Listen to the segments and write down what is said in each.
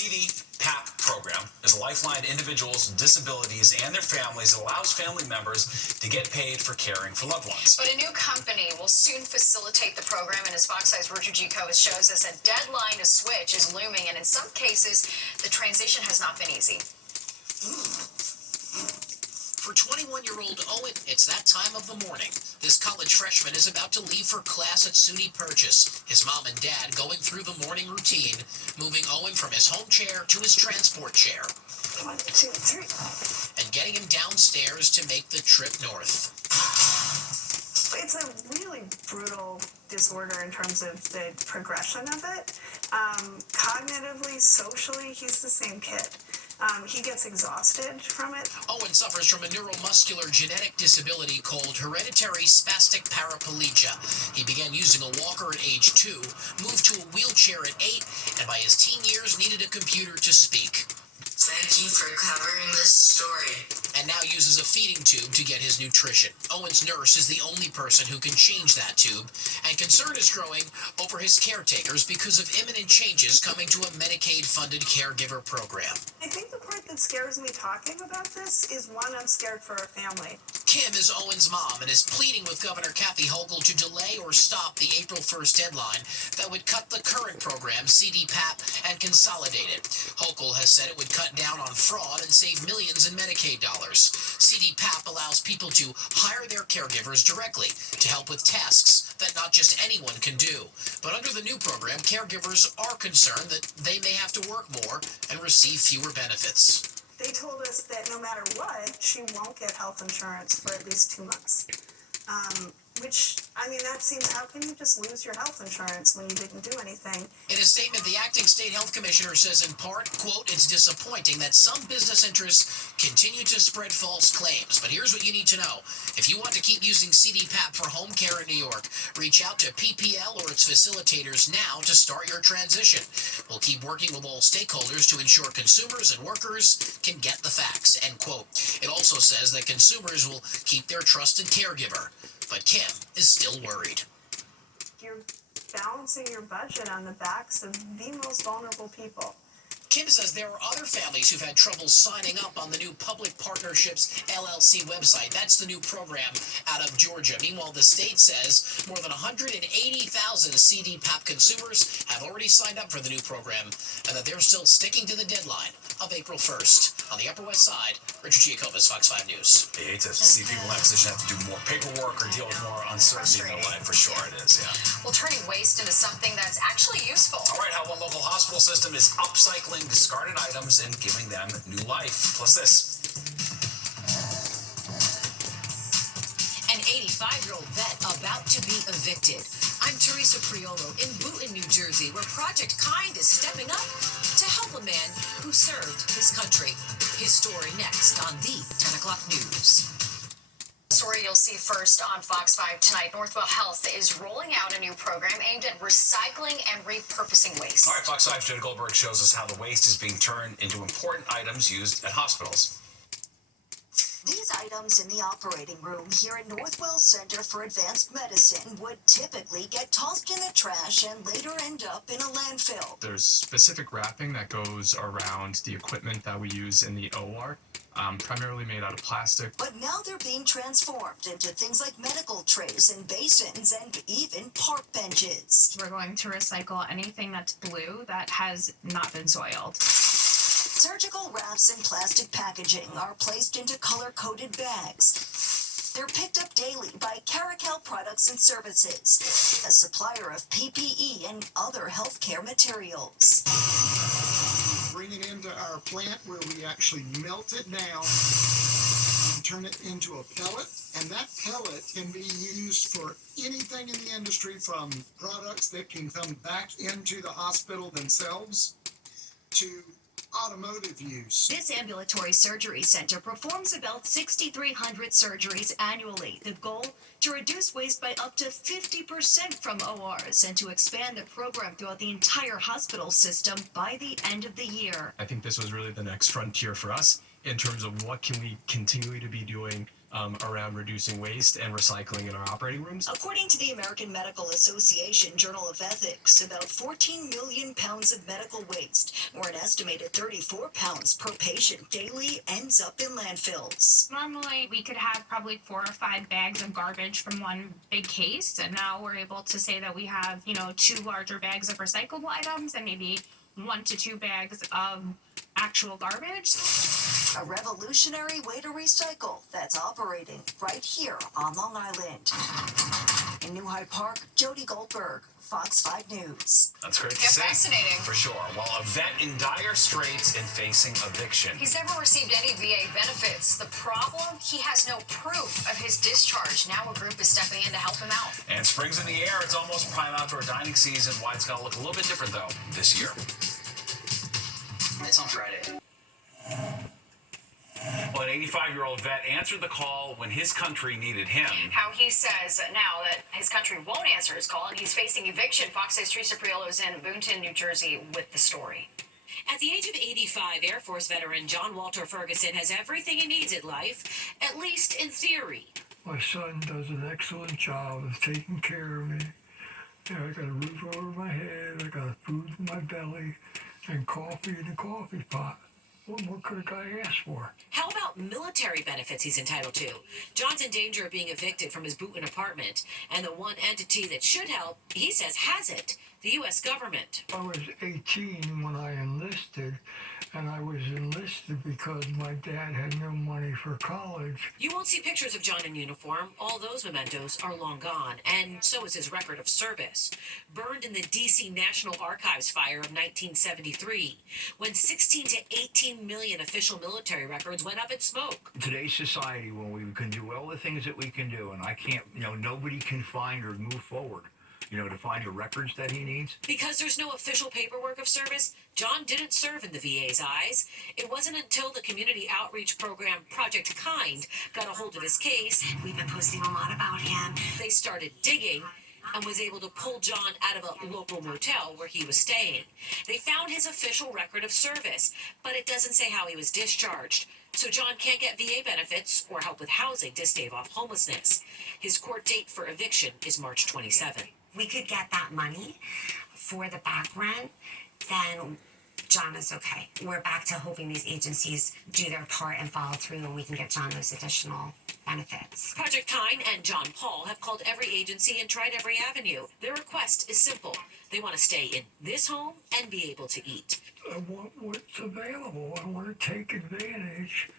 CDPAP program is a lifeline to individuals with disabilities and their families. It allows family members to get paid for caring for loved ones. But a new company will soon facilitate the program, and as Fox 5's Richard G. Cohen shows us, a deadline to switch is looming, and in some cases, the transition has not been easy. For 21-year-old Owen, it's that time of the morning. This college freshman is about to leave for class at SUNY Purchase. His mom and dad going through the morning routine, moving Owen from his home chair to his transport chair. 1, 2, 3. And getting him downstairs to make the trip north. It's a really brutal disorder in terms of the progression of it. Cognitively, socially, he's the same kid. He gets exhausted from it. Owen suffers from a neuromuscular genetic disability called hereditary spastic paraplegia. He began using a walker at age 2, moved to a wheelchair at 8, and by his teen years needed a computer to speak. Thank you for covering this story. And now uses a feeding tube to get his nutrition. Owen's nurse is the only person who can change that tube, and concern is growing over his caretakers because of imminent changes coming to a Medicaid-funded caregiver program. I think the part that scares me talking about this is, one, I'm scared for our family. Kim is Owen's mom and is pleading with Governor Kathy Hochul to delay or stop the April 1st deadline that would cut the current program, CDPAP, and consolidate it. Hochul has said it would cut down on fraud and save millions in Medicaid dollars. CDPAP allows people to hire their caregivers directly to help with tasks that not just anyone can do. But under the new program, caregivers are concerned that they may have to work more and receive fewer benefits. They told us that no matter what, she won't get health insurance for at least 2 months. Which, I mean, that seems, how can you just lose your health insurance when you didn't do anything? In a statement, the acting state health commissioner says in part, quote, "It's disappointing that some business interests continue to spread false claims. But here's what you need to know. If you want to keep using CDPAP for home care in New York, reach out to PPL or its facilitators now to start your transition. We'll keep working with all stakeholders to ensure consumers and workers can get the facts," end quote. It also says that consumers will keep their trusted caregiver. But Kim is still worried. You're balancing your budget on the backs of the most vulnerable people. Kim says there are other families who've had trouble signing up on the new Public Partnerships LLC website. That's the new program out of Georgia. Meanwhile, the state says more than 180,000 CDPAP consumers have already signed up for the new program and that they're still sticking to the deadline of April 1st. On the Upper West Side, Richard Giacobas, Fox 5 News. I hate to see people in that position have to do more paperwork or deal with more uncertainty in their life. For sure it is, yeah. Well, turning waste into something that's actually useful. All right, how one local hospital system is upcycling discarded items and giving them new life. Plus this. An 85-year-old vet about to be evicted. I'm Teresa Priolo in Boonton, New Jersey, where Project Kind is stepping up to help a man who served his country. His story next on the 10 o'clock news. Story you'll see first on Fox 5 tonight. Northwell Health is rolling out a new program aimed at recycling and repurposing waste. All right, Fox 5's Jenna Goldberg shows us how the waste is being turned into important items used at hospitals. These items in the operating room here at Northwell Center for Advanced Medicine would typically get tossed in the trash and later end up in a landfill. There's specific wrapping that goes around the equipment that we use in the OR, primarily made out of plastic. But now they're being transformed into things like medical trays and basins and even park benches. We're going to recycle anything that's blue that has not been soiled. Surgical wraps and plastic packaging are placed into color-coded bags. They're picked up daily by Caracal Products and Services, a supplier of PPE and other healthcare materials. Bring it into our plant where we actually melt it down and turn it into a pellet. And that pellet can be used for anything in the industry, from products that can come back into the hospital themselves to automotive use. This ambulatory surgery center performs about 6,300 surgeries annually. The goal, to reduce waste by up to 50% from ORs and to expand the program throughout the entire hospital system by the end of the year. I think this was really the next frontier for us in terms of what can we continue to be doing around reducing waste and recycling in our operating rooms. According to the American Medical Association Journal of Ethics, about 14 million pounds of medical waste, or an estimated 34 pounds per patient daily, ends up in landfills. Normally, we could have probably 4 or 5 bags of garbage from one big case, and now we're able to say that we have, 2 larger bags of recyclable items and maybe 1 to 2 bags of actual garbage. A revolutionary way to recycle that's operating right here on Long Island. In New Hyde Park, Jody Goldberg, Fox 5 News. That's great to Yeah, see. fascinating. For sure. Well, a vet in dire straits and facing eviction. He's never received any VA benefits. The problem, he has no proof of his discharge. Now a group is stepping in to help him out. And spring's in the air. It's almost prime outdoor dining season. Why it's going to look a little bit different, though, this year. It's on Friday. Well, an 85-year-old vet answered the call when his country needed him. How he says now that his country won't answer his call and he's facing eviction. Fox 6's Teresa Priolo is in Boonton, New Jersey with the story. At the age of 85, Air Force veteran John Walter Ferguson has everything he needs in life, at least in theory. My son does an excellent job of taking care of me. I got a roof over my head, I got food in my belly, and coffee in the coffee pot. What more could a guy ask for? How about military benefits he's entitled to? John's in danger of being evicted from his Boonton apartment, and the one entity that should help, he says, hasn't. The U.S. government. I was 18 when I enlisted, and I was enlisted because my dad had no money for college. You won't see pictures of John in uniform. All those mementos are long gone, and so is his record of service. Burned in the D.C. National Archives fire of 1973, when 16 to 18 million official military records went up in smoke. Today's society, when we can do all the things that we can do, and I can't, nobody can find or move forward, to find the records that he needs. Because there's no official paperwork of service, John didn't serve in the VA's eyes. It wasn't until the community outreach program Project Kind got a hold of his case. We've been posting a lot about him. They started digging and was able to pull John out of a local motel where he was staying. They found his official record of service, but it doesn't say how he was discharged. So John can't get VA benefits or help with housing to stave off homelessness. His court date for eviction is March 27. We could get that money for the back rent, then John is okay. We're back to hoping these agencies do their part and follow through, and we can get John those additional benefits. Project Kind and John Paul have called every agency and tried every avenue. Their request is simple. They want to stay in this home and be able to eat. I want what's available. I want to take advantage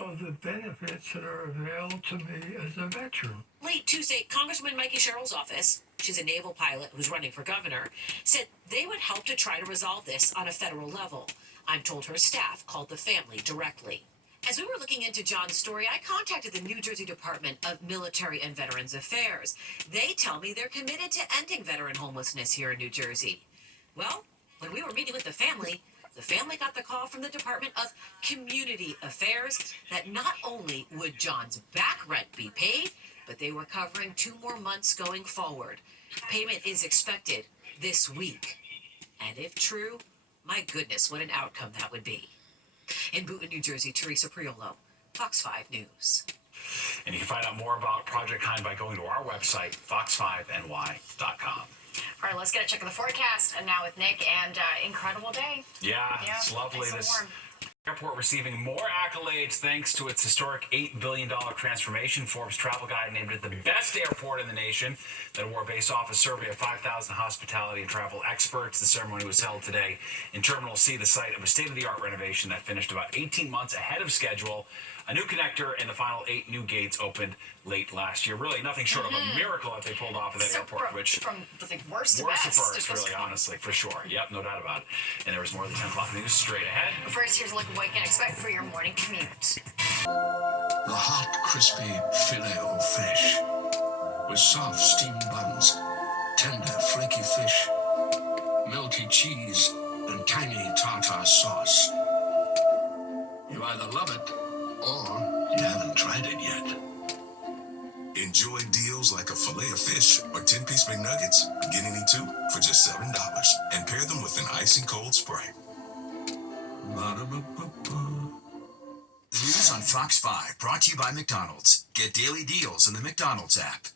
of the benefits that are available to me as a veteran. Late Tuesday, Congresswoman Mikey Sherrill's office, she's a naval pilot who's running for governor, said they would help to try to resolve this on a federal level. I'm told her staff called the family directly. As we were looking into John's story, I contacted the New Jersey Department of Military and Veterans Affairs. They tell me they're committed to ending veteran homelessness here in New Jersey. Well, when we were meeting with the family got the call from the Department of Community Affairs that not only would John's back rent be paid, but they were covering 2 more months going forward. Payment is expected this week. And if true, my goodness, what an outcome that would be. In Boonton, New Jersey, Teresa Priolo, Fox 5 News. And you can find out more about Project Kind by going to our website, fox5ny.com. All right, let's get a check of the forecast. And now with Nick, and incredible day. Yeah, it's lovely. Nice and This warm. airport receiving more accolades thanks to its historic $8 billion transformation. Forbes Travel Guide named it the best airport in the nation. That award based off a survey of 5,000 hospitality and travel experts. The ceremony was held today in Terminal C, the site of a state-of-the-art renovation that finished about 18 months ahead of schedule. A new connector and the final 8 new gates opened late last year. Really nothing short of a miracle that they pulled off of that airport, which From the worst to worst to best. first, really, honestly, for sure. Yep, no doubt about it. And there was more of the 10 o'clock news straight ahead. First, here's a look at what you can expect for your morning commute. The hot, crispy filet o fish with soft steamed buns, tender, flaky fish, milky cheese, and tangy tartar sauce. You either love it or you haven't tried it yet. Enjoy deals like a filet of fish or 10-piece McNuggets, getting any 2 for just $7, and pair them with an icy cold Sprite. Ba-da-ba-ba-ba. News on Fox 5 brought to you by McDonald's. Get daily deals in the McDonald's app.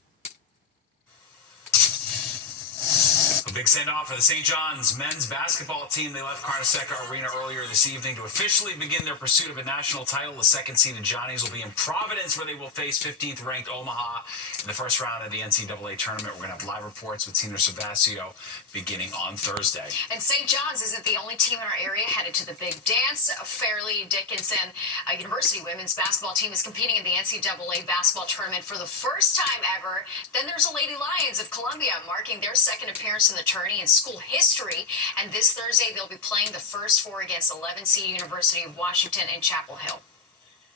A big send-off for the St. John's men's basketball team. They left Carnesecca Arena earlier this evening to officially begin their pursuit of a national title. The second-seeded Johnnies will be in Providence, where they will face 15th-ranked Omaha in the first round of the NCAA tournament. We're going to have live reports with Tina Cervasio beginning on Thursday. And St. John's isn't the only team in our area headed to the big dance. Fairleigh Dickinson University women's basketball team is competing in the NCAA basketball tournament for the first time ever. Then there's the Lady Lions of Columbia, marking their second appearance in the tourney in school history. And this Thursday, they'll be playing the first four against 11-seed University of Washington in Chapel Hill.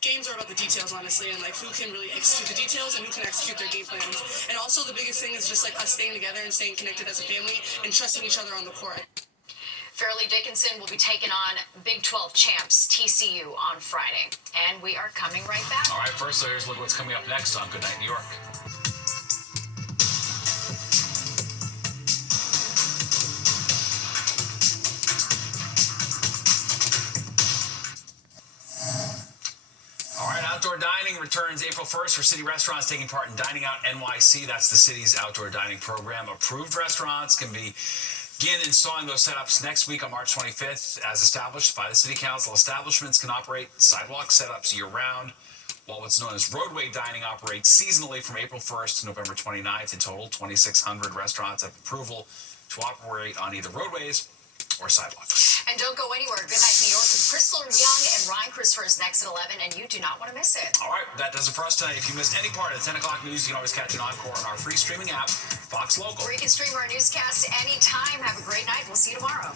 Games are about the details, honestly, and like who can really execute the details and who can execute their game plans. And also the biggest thing is just like us staying together and staying connected as a family and trusting each other on the court. Fairleigh Dickinson will be taking on Big 12 champs TCU on Friday. And we are coming right back. All right, first, so here's a look at what's coming up next on Good Night New York. Outdoor dining returns April 1st for city restaurants taking part in Dining Out NYC. That's the city's outdoor dining program. Approved restaurants can begin installing those setups next week on March 25th. As established by the city council, establishments can operate sidewalk setups year-round, while what's known as roadway dining operates seasonally from April 1st to November 29th. In total, 2,600 restaurants have approval to operate on either roadways or sidewalks. And don't go anywhere. Good Night New York with Crystal Young and Ryan Christopher is next at 11, and you do not want to miss it. All right, that does it for us tonight. If you missed any part of the 10 o'clock news, you can always catch an encore on our free streaming app, Fox Local. Or you can stream our newscasts anytime. Have a great night. We'll see you tomorrow.